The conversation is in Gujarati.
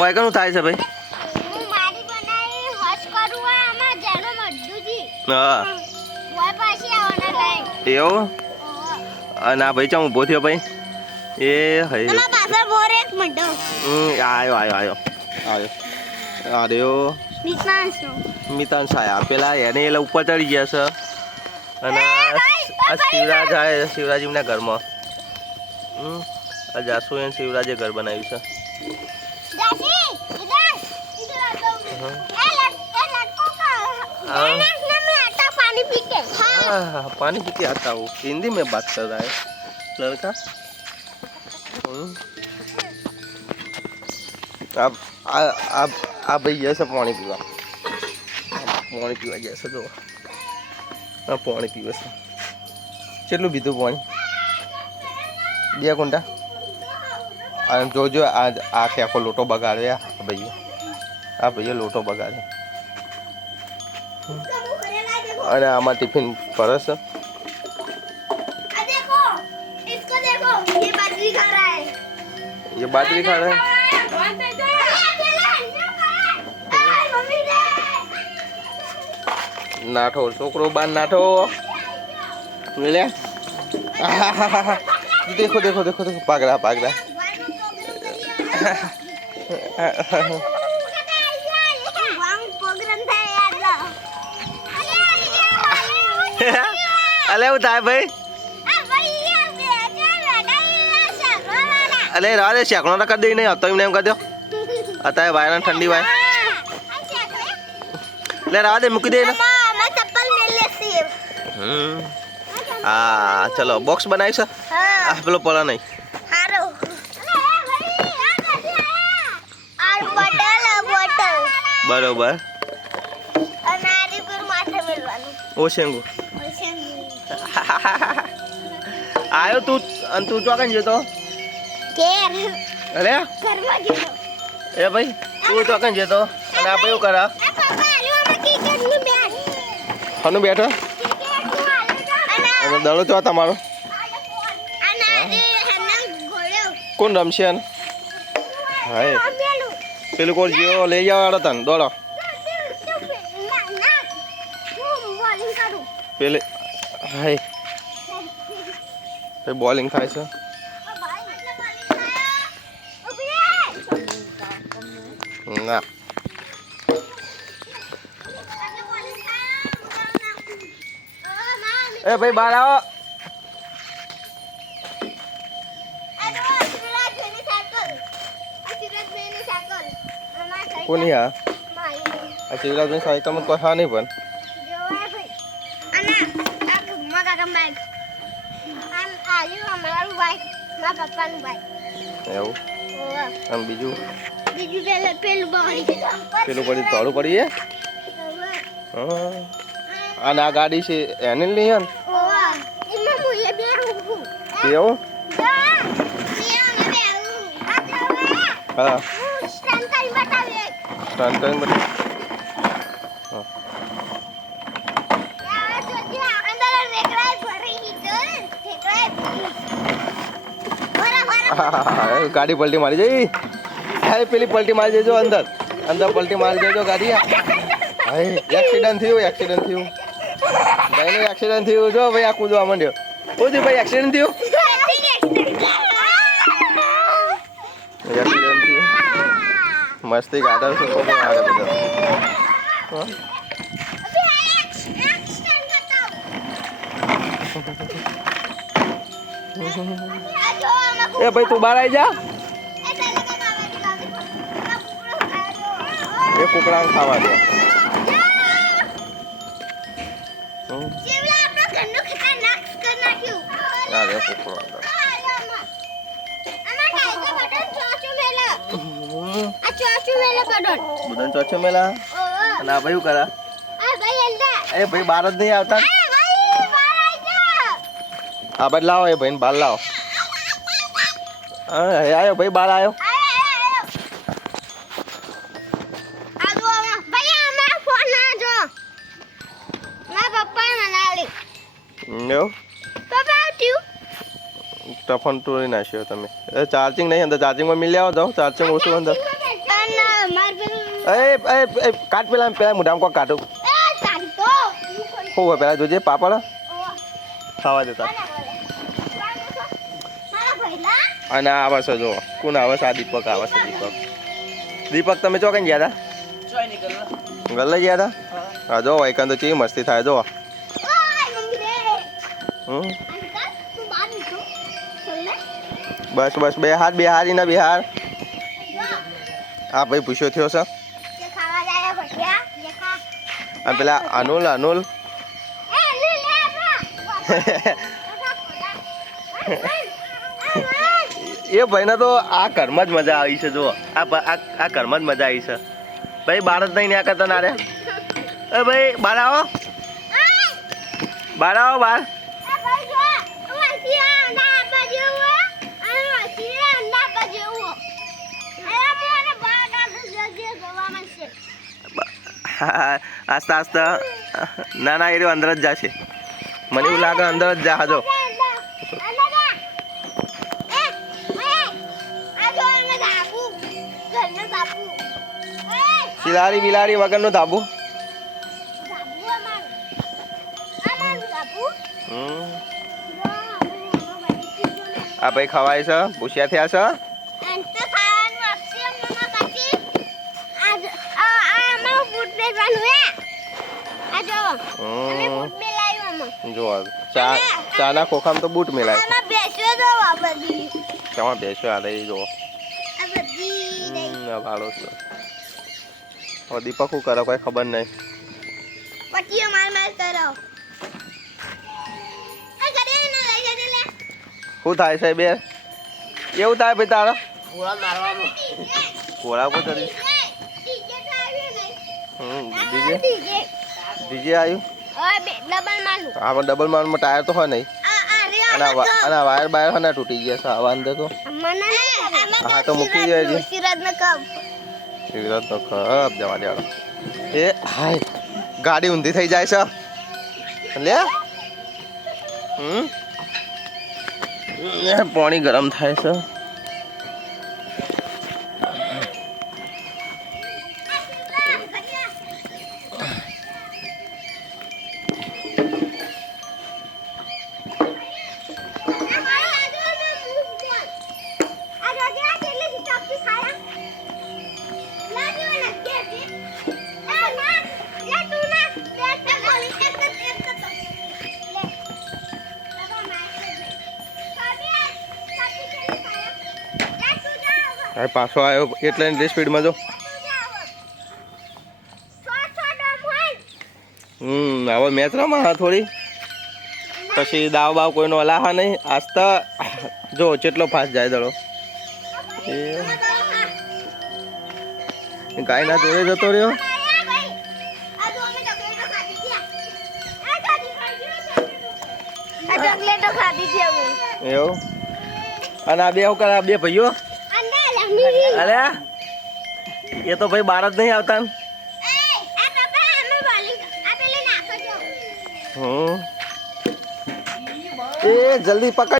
ઓય કનું થાય છે ભાઈ? હું મારી બનાવી હોશ કરું આમાં જેનો મડ્ડુજી. હા. ઓય પાછી આવવાના લાઈન. એવું? અને આ ભાઈ ચમ ઊભો થયો ભાઈ? એ હઈ. તમારા પાછળ બોર એક મડ્ડો. આયો. આર્યો. મિતાંશ આયા. પેલા એને એટલે ઉપર ચડી ગયા છે. અને આ શિવરાજ આય શિવરાજીના ઘરમાં. આ જાસુ એને શિવરાજે ઘર બનાવ્યું છે. पानी पी के आता हूँ हिंदी में बात कर रहा है लड़का आप भाई जैसे पानी पीवा जैसे तो हाँ पानी पीवे से चलो बीतू पानी दिया कुंडा जो जो आज आखे आखो लोटो बगाड़े भैया लोटो बगाड़े अरे आमा टिफिन परस देखो इसको देखो ये बाजरी खा रहा है नाठो छोकरो बार नाठो ले देखो देखो देखो देखो पागड़ा अले उतार भाई अले राधे शेकड़ों कर दे नहीं आता ही कर दो आता है भाई ना ठंडी भाई ले राधे मुकी दे ना हाँ चलो बॉक्स बनाई सर पेलो पड़ा नहीं बरोबर ओ शेंगू आयो तू तू तो कहीं जेतो केर अरे घरमा जेतो ए भाई तू तो कहीं जेतो અને આ પયો કરા પાપા આલ્યો અમે ક્રિકેટ નું બેટ હનું બેઠો અને દડો તો તમારો આના હના ગોળ્યો કોણ રમશે ને હાય પેલું કોણ જીઓ લઈ જાવ આડો તન દોડો પેલે હાય તે બોલિંગ થાય છે ના ए भाई बाहर आओ कौन है शिवराज में साइकिल में कोई हाँ नहीं बन बीजू पेलू पड़ी तोड़ू पड़ी है અને આ ગાડી છે એને લઈ આન કેવો હા સ્ટન્ટ કરી બતાવે ગાડી પલટી મારી જઈ હાય પેલી પલટી મારી દેજો અંદર પલટી મારી દેજો ગાડી હાય એક્સિડન્ટ થયું ભાઈ એક્સિડન્ટ થયું જો ભાઈ આ કૂદવા માંડ્યો ઓજી ભાઈ એક્સિડન્ટ થયું મસ્તી ગાડર છે તો આગળ બધો એ ભાઈ તું બહાર આવી જા એ કુકડાને ખાવા દે બુધન ચોચો મેલા અને આ ભાઈ કરા એ ભાઈ બાર જ નહીં આવતા આ બાર લાવો એ ભાઈ બાર લાવો આવ્યો ભાઈ બાર આવ્યો ટફન તોડી નાખ્યો તમે ચાર્જિંગ નહીં અંદર ચાર્જિંગમાં મિલી આવો જાઓ ચાર્જિંગ ઓછું અંદર એ કાટ પેલા મોઢામાં કોક કાઢું શું હોય પેલા જોજે પાપડ ખાવા દેતા અને આવે છે જો કોણ આવે છે? આ દીપક આવે છે. દીપક તમે ચો કઈ ગયા હતા? ગલ્લે ગયા હતા? હા જો વૈકન તો કેવી મસ્તી થાય જો. બસ બસ બે હારી ના બિહાર. હા ભાઈ પૂછ્યો થયો છે. પેલા અનુલ એ ભાઈને તો આ ઘરમાં જ મજા આવી છે જો. આ ઘરમાં જ મજા આવી છે ભાઈ. બહાર જ નહીં ન્યા કરતા ના રે. એ ભાઈ બહાર આવો, બહાર આવો, બહાર. આસ્તા આસ્તા ના એ અંદર જ જશે. મને એવું લાગે અંદર જ જા. જો બિલાડી બિલાડી વગરનું ધાબુ. આ ભાઈ ખવાય છે? પૂછ્યા થયા છે? જો ચા ના ખોખામાં તો બૂટ મેલાય. કેમાં બેસ્યો આ રહી જો ભાડો છે. હવે દીપક શું કરો કોઈ ખબર નહીં. શું થાય છે બે? એવું થાય ભાઈ તારા ઘોડા પર ચડી. ડીજે આવ્યું? હા પણ ડબલ મારમાં ટાયર તો હોય નહીં. અને વાયર બાયર હોય ને તૂટી ગયા છે આવા અંદર તો. હા તો મૂકી જાય છે શિવરાજ નો કપ જવા દેવાનો. એ હાય ગાડી ઊંધી થઈ જાય છે લે. પાણી ગરમ થાય છે. પાછો આવ્યો એટલે એટલી સ્પીડમાં જો. હવે મેચ રમા થોડી પછી દાવ બાવ કોઈનો અલાહા નહીં. આસ્તા જો કેટલો ફાસ્ટ જાય દડો. એ ગાય ના જોડે જતો રહ્યો. એવું? અને આ બે શું કરે? આ બે ભાઈઓ અરે એ તો ભાઈ બહાર જ નહીં આવતા. એ જલ્દી પકડ.